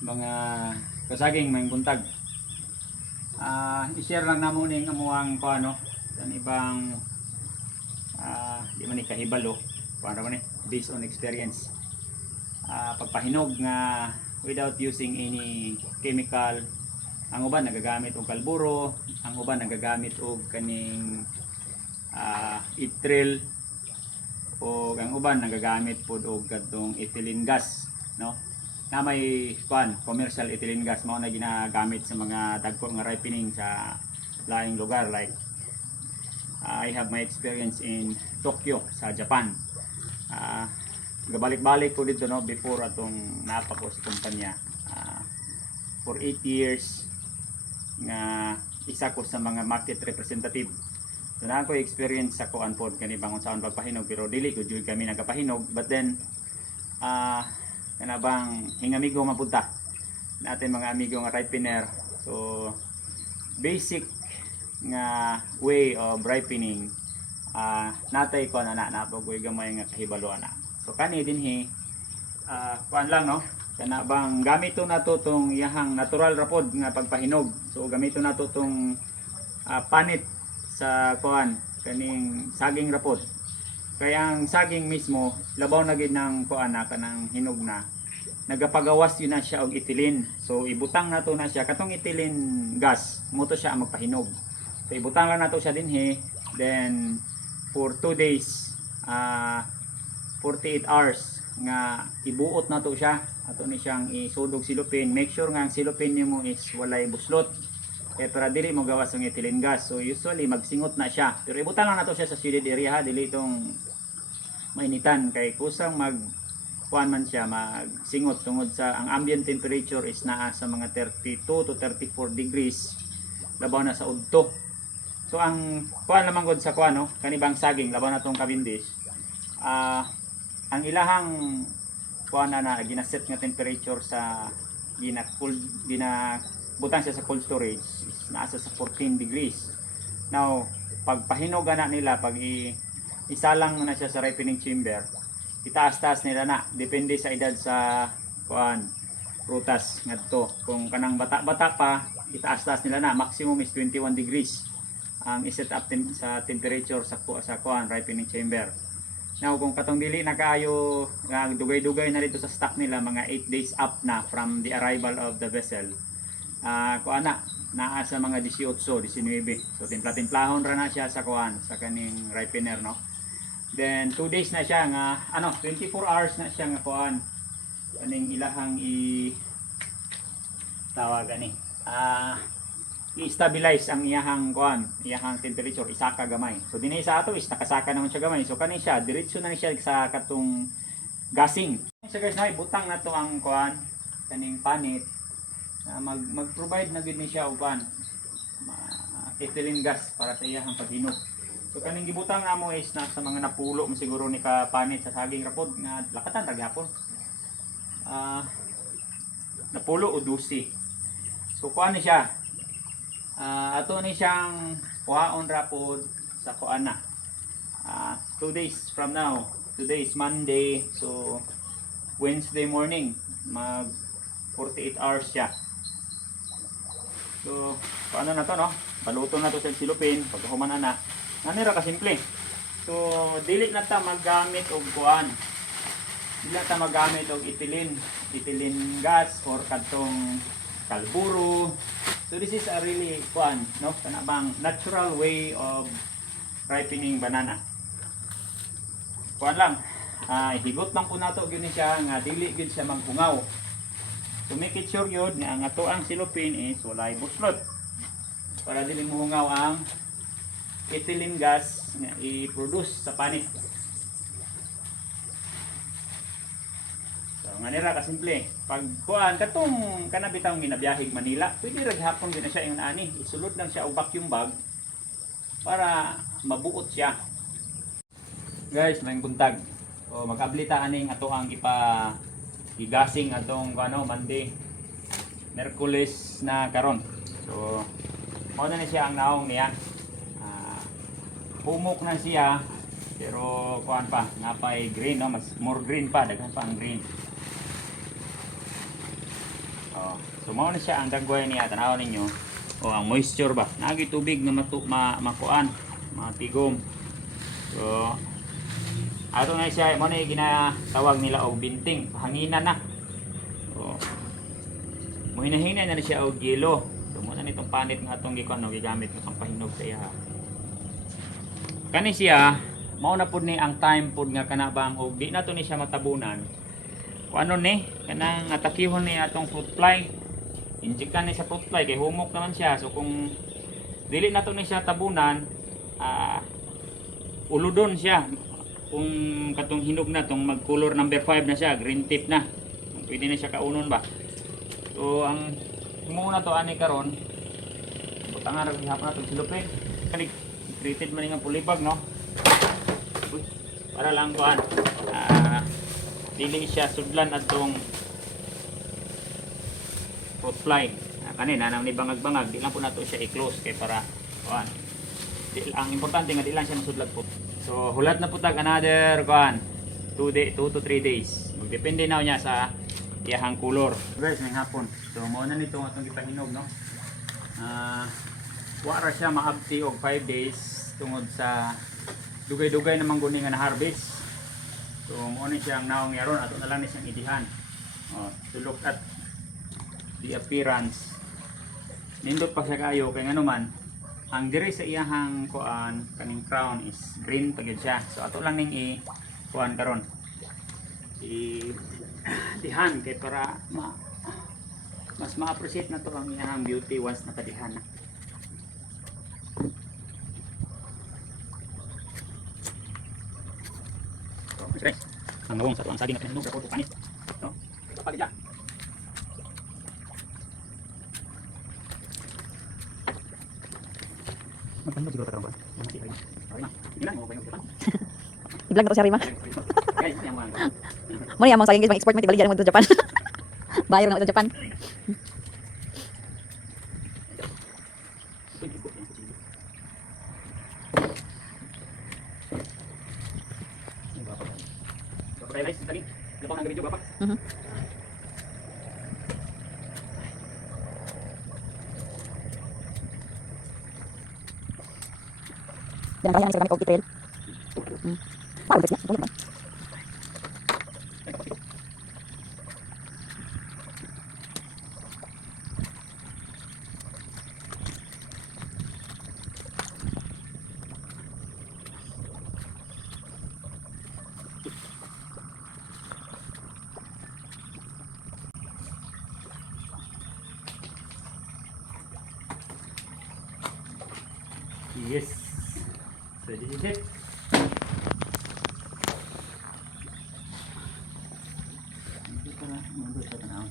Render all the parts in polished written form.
mga kasaging may buntag. I-share lang namo ning amuang paano kan ibang di man ni kahibalo para man based on experience. Pagpahinog nga without using any chemical. Ang uban nagagamit og kalburo, ang uban nagagamit og kaning itril, o ang uban nagagamit pod og kadtong ethylene gas, no? Na may commercial ethylene gas mao na ginagamit sa mga dagko nga ripening sa laing lugar like I have my experience in Tokyo sa Japan. Gabalik-balik ko dito, no, before atong napako sa kumpanya. For 8 years nga isa ko sa mga market representative. So na ako experience sa kuan pod kani bangon sa pagpahinog, pero dili ko jud kami nagapahinog, but then kana bang hingamigo mapunta natin mga amigo nga ripener. So basic nga way of ripening natay ko na napagoy gamay nga kahibalo ana. So kani dinhi kuan lang, no, kana bang gamito nato tong iyahang natural rapod nga pagpahinog. So gamito nato tong panit sa kuan kaning saging rapod. Kaya ang saging mismo labaw na gid ng kuan na kanang hinog na nagapagawas yun na siya og ethylene. So ibutang nato na siya katong ethylene gas mo to siya magpahinog. So ibutang lang nato siya dinhi, then for 2 days 48 hours nga ibuot nato siya, ato ni siyang isudog silupin. Make sure nga ang silupin nimo is walay buslot para dili mo gawas ng ethylene gas. So usually magsingot na siya, pero ibutang lang nato siya sa shaded area ha, dili itong mainitan kay kusang mag kuan man siya magsingot tungod sa ang ambient temperature is naa sa mga 32 to 34 degrees labaw na sa udto. So ang kuan lamang gud sa kuan, no, kanibang saging labaw na tong Cavendish, ang ilahang kuan na ginaset nga temperature sa ginabutang siya sa cold storage is naasa sa 14 degrees. Now pagpahinog na nila, pag isalang na siya sa ripening chamber, itaas-taas nila na depende sa edad sa kuan prutas ngadto. Kung kanang bata-bata pa, itaas-taas nila na, maximum is 21 degrees ang iset up sa temperature sa kuan ripening chamber. Now kung katong dili na kayo dugay-dugay na dito sa stock nila, mga 8 days up na from the arrival of the vessel, kuan na naa sa mga 18, 19. So timpla-timplahon ra na siya sa kuan sa kaning ripener, no. Then 2 days na siya nga 24 hours na siya nga kuan kaning ilahang tawag ani i-stabilize ang iyahang kuan, iyahang temperature, isaka gamay. So dinhi sa ato is nakasaka naman siya gamay. So kani siya diretso na siya sa katong gasing. So guys, na ibutang na to ang kuan kaning panit na mag-provide na gid ni siya og kuan ethylene gas para sa iyahang paghinog. So kaning gibutang namo is na sa mga napulo mo siguro ni ka panit sa saging rapod nga lakatan ra gyapon. Napulo o 12. So kuan ni siya. Ato ni siyang kuhaon rapod sa kuan na 2 days from now. Today is Monday, so Wednesday morning mag 48 hours siya. So paano na to, no, baluto na to sa silupin pagkahuman na nanira ka simple. So dili na ta magamit og kuan, dili na ta magamit og ethylene gas or kadtong kalburo. So this is a really kuan, no, kanabang natural way of ripening banana. Kuan lang, higot lang po nato gyud ni siya nga dili gyud siya maghungaw. So make it sure yun nga ang ato ang silupin is walay buslot para dili mo hungaw ang ethylene gas nga i-produce sa panit. So nganira ka simple. Pag kuan katong kanabitang ginabiyahig Manila, pwede ra gihapon din na siya yung ani, isulod lang siya og vacuum bag para mabuot siya. Guys, may buntag. So mag-ablita aning ato ang igasing atong Monday, Merkulis na karon. So mao na siya ang naong niya. Humok na siya pero kuan pa, napay green, no, mas more green pa, daghan pa ang green. So mao na siya ang dagway niya, tanaw ninyo. O ang moisture ba, nagi tubig nga makuan, matigom. So ato na siya, mo na ginatawag nila og binting, hanginan na. So muhinahina na siya og yelo. So mo na nitong panit nga atong gikuan no, gigamit nga pampahinog sa iya. Kani siya, mao na pud ni ang time pud nga kanabang og di na to ni siya matabunan. Kung ano ni, kanang atakihon ni atong fruit fly. Injectan ni sa fruit fly kay humok naman siya. So kung dili na to ni siya tabunan, uludon siya. Kung katong hinog na, tong mag color number 5 na siya, green tip na. Pwede na siya kaunon ba. So ang muna to ani karon, butangan ra gihapon nato silupin. Kani treated man nga pulibag no. Uy, para lang kuan. Dili siya sudlan atong fruit fly. Kanina nang ni bangag-bangag, di lang po nato siya i-close kay para kuan. Ang importante nga di lang siya masudlag po. So hulat na po tag another kuan 2 to 3 days. Magdepende na niya sa iyahang color. Guys, may hapon. So mao na nito atong gipahinog no. Wara siya maabti og 5 days tungod sa dugay-dugay na mangguni nga na harvest. So mao ni siya ang naong yaron, ato na lang ni siyang idihan. To look at the appearance. Nindot pa siya kayo kay nganuman ang diri sa iyahang kuan kaning crown is green pagid siya. So ato lang ning kuan karon. Dihan kay para mas ma-appreciate na to ang iyahang beauty once nakadihan na. So, guys, ang nawong sa tuwang saging na pinahinog sa porto panis. So, kapag dyan. Magpahino siguro karon ba? Ilan mo ba yung Japan? I-vlog na to si Rima. Guys, yan mo. Mo ni among saging guys, mag-export mo tibaligyan mo to Japan. Bayar na mo to Japan. Okay guys, tadi. Lepas nang video bapak. Dan kaya ang isa gamit og itrel. Parang niya, bulok na. Yes. So this is it. Dito na, mundur sa tanaw.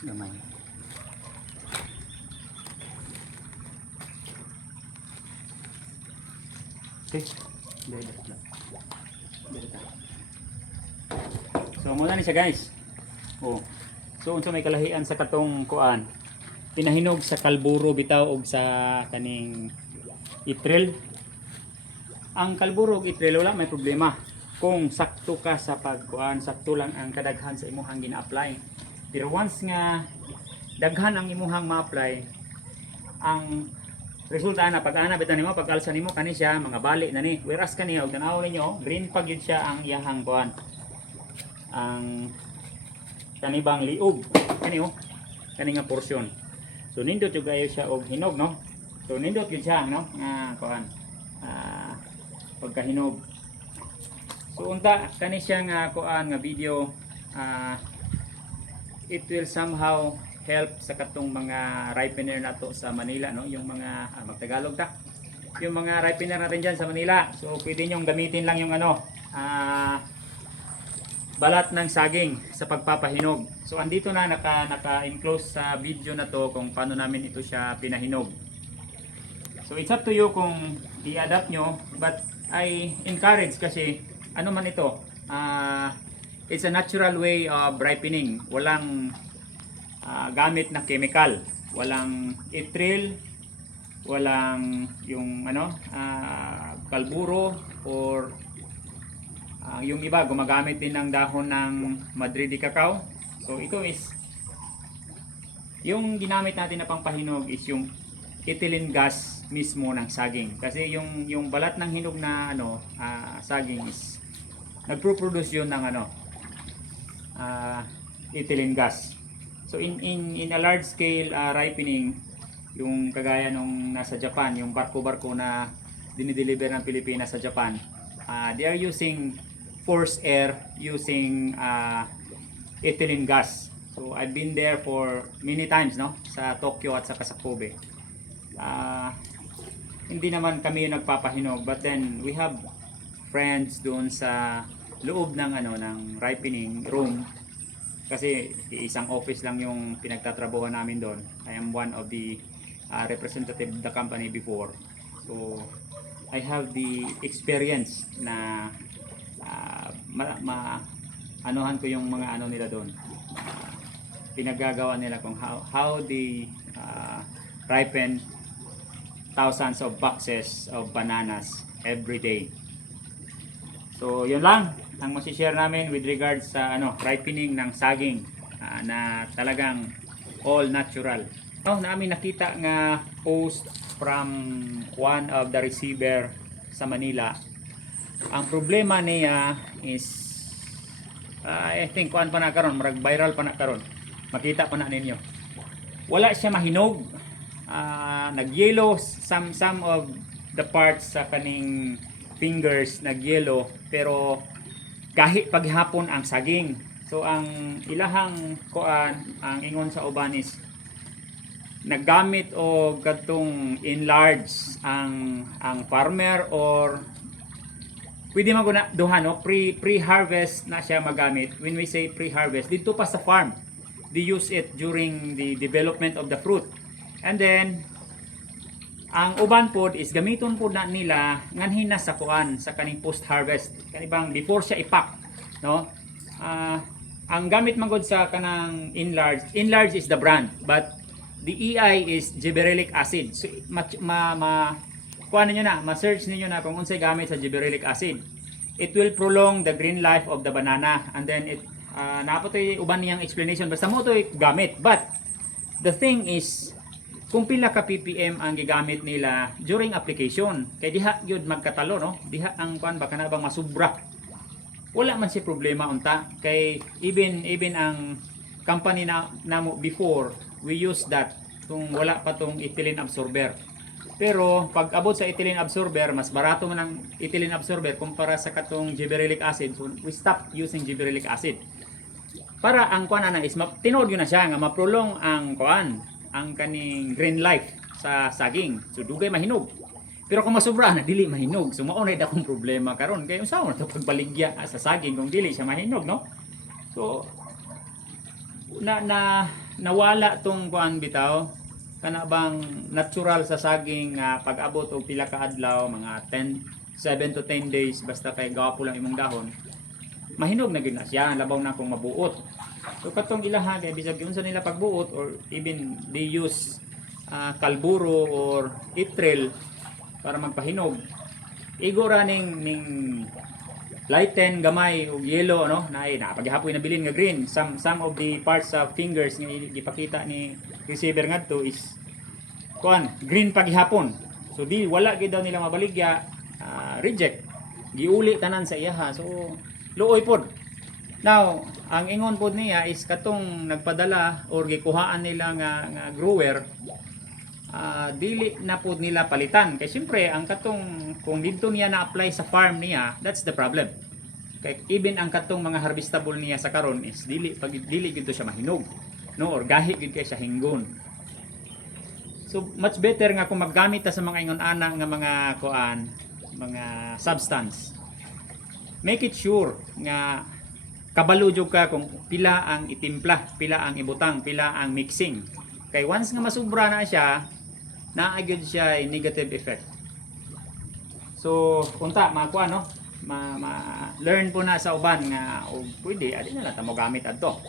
Gamay. Okay. So muna ni siya guys. Oh. So unsa may kalahian sa katong kuan. Pinahinog sa kalburo bitaw og sa kaning itril. Ang kalburo ug itril wala may problema. Kung sakto ka sa pagkuan, sakto lang ang kadaghan sa imong gina-apply. Pero once nga daghan ang imuhang ma-apply, ang resulta na pag-ana bitan nimo, pag-alsa nimo kani siya mga bali na ni. Whereas kani og tanaw ninyo, green pag yun siya ang iyahang kuan. Ang kanibang liog. Kani oh. Kani nga porsyon. So nindot jud kayo siya og hinog no. So nindot gyud siya no nga kuan. Pagkahinog. So unta kani siya nga kuan nga video it will somehow help sa katong mga ripener nato sa Manila no, yung mga magtagalog ta. Yung mga ripener natin diyan sa Manila. So pwede niyo gamitin lang yung ano balat ng saging sa pagpapahinog. So andito na naka-enclose sa video na to kung paano namin ito siya pinahinog. So it's up to you kung i-adapt nyo, but I encourage kasi ano man ito, it's a natural way of ripening. Walang gamit na chemical, walang etril, walang yung kalburo, or yung iba gumagamit din ng dahon ng Madrid cacao. So ito is yung ginamit natin na pangpahinog is yung ethylene gas mismo ng saging, kasi yung balat ng hinog na saging is nagpo-produce yun ng ethylene gas. So in a large scale ripening, yung kagaya nung nasa Japan, yung barko-barko na dinideliver ng Pilipinas sa Japan, they are using forced air using ethylene gas. So I've been there for many times, no, sa Tokyo at sa Kobe. Hindi naman kami yung nagpapahinog, but then we have friends doon sa loob ng ng ripening room, kasi isang office lang yung pinagtatrabahuan namin doon. I am one of the representative of the company before, so I have the experience na anuhan ko yung mga nila doon, pinagagawa nila kung how they ripen thousands of boxes of bananas every day. So yun lang ang masishare namin with regards sa ripening ng saging na talagang all natural. Namin nakita nga post from one of the receiver sa Manila. Ang problema niya is I think kuan pa na karon, marag viral pa na karon. Makita pa na ninyo. Wala siya mahinog. Nag-yellow some of the parts sa kaning fingers, nag-yellow, pero kahit paghapon ang saging. So ang ilahang ang ingon sa uban is naggamit o katong enlarge ang farmer, or pwede man guna duha pre-harvest na siya magamit. When we say pre-harvest, dito pa sa farm, they use it during the development of the fruit. And then ang uban pod is gamiton pod na nila nganhin na sa sa kaning post harvest, kanibang before siya ipack, no. Ang gamit man gud sa kanang enlarge is the brand, but the EI is gibberellic acid. So kuha ninyo na, ma-search ninyo na kung unsay gamit sa gibberellic acid. It will prolong the green life of the banana, and then it napotoy uban niyang explanation, basta mo to'y gamit. But the thing is, kung pila ka ppm ang gigamit nila during application, kay diha gyud magkatalo, no, diha ang kuan baka na bang masubra, wala man si problema unta, kay even ang company namo before, we use that kung wala pa tong ethylene absorber. Pero pag abot sa ethylene absorber, mas barato man ang ethylene absorber kumpara sa katong gibberellic acid, so we stop using gibberellic acid. Para ang kuan ana is tinuod yun na siya nga maprolong ang kaning green life sa saging. So dugay mahinog. Pero kung masubra na dili mahinog. So mao na akong problema karon, kay unsa man to pagbaligya sa saging kung dili siya mahinog, no? So nawala tong kuan bitaw, kana bang natural sa saging pag-abot og pila ka adlaw, mga 7 to 10 days, basta kay gawapo lang imong dahon, mahinog na gyud na siya, labaw na kung mabuot. So katong ilaha kay bisag unsa nila pagbuot, or even they use kalburo or itril para magpahinog, igora ning lighten gamay og yellow, na paghapoy na bilin nga green. Some of the parts of fingers nga gipakita ni receiver ngadto is green paghapon. So di wala gid daw nila mabaligya, reject, giuli tanan sa iyaha. So luoy pod. Now, ang ingon pod niya is katong nagpadala or gikuhaan nila nga grower, dili na pod nila palitan. Kay siyempre ang katong kung dito niya na-apply sa farm niya, that's the problem. Kay even ang katong mga harvestable niya sa karon is dili gid siya mahinog, no, or gahi gid kay sa hinggon. So much better nga kung maggamit ta sa mga ingon ana nga mga substance. Make it sure nga kabalo jud ka kung pila ang itimpla, pila ang ibutang, pila ang mixing. Kay once nga masubra na siya, naagid siya ay negative effect. So unta makuha, no, learn po na sa uban nga o pwede adi na lang ta mo gamit adto.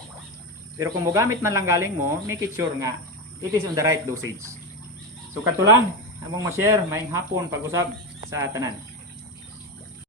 Pero kung mo gamit man lang galing mo, make it sure nga it is on the right dosage. So kato lang among ma-share maayong hapon pag-usab sa tanan.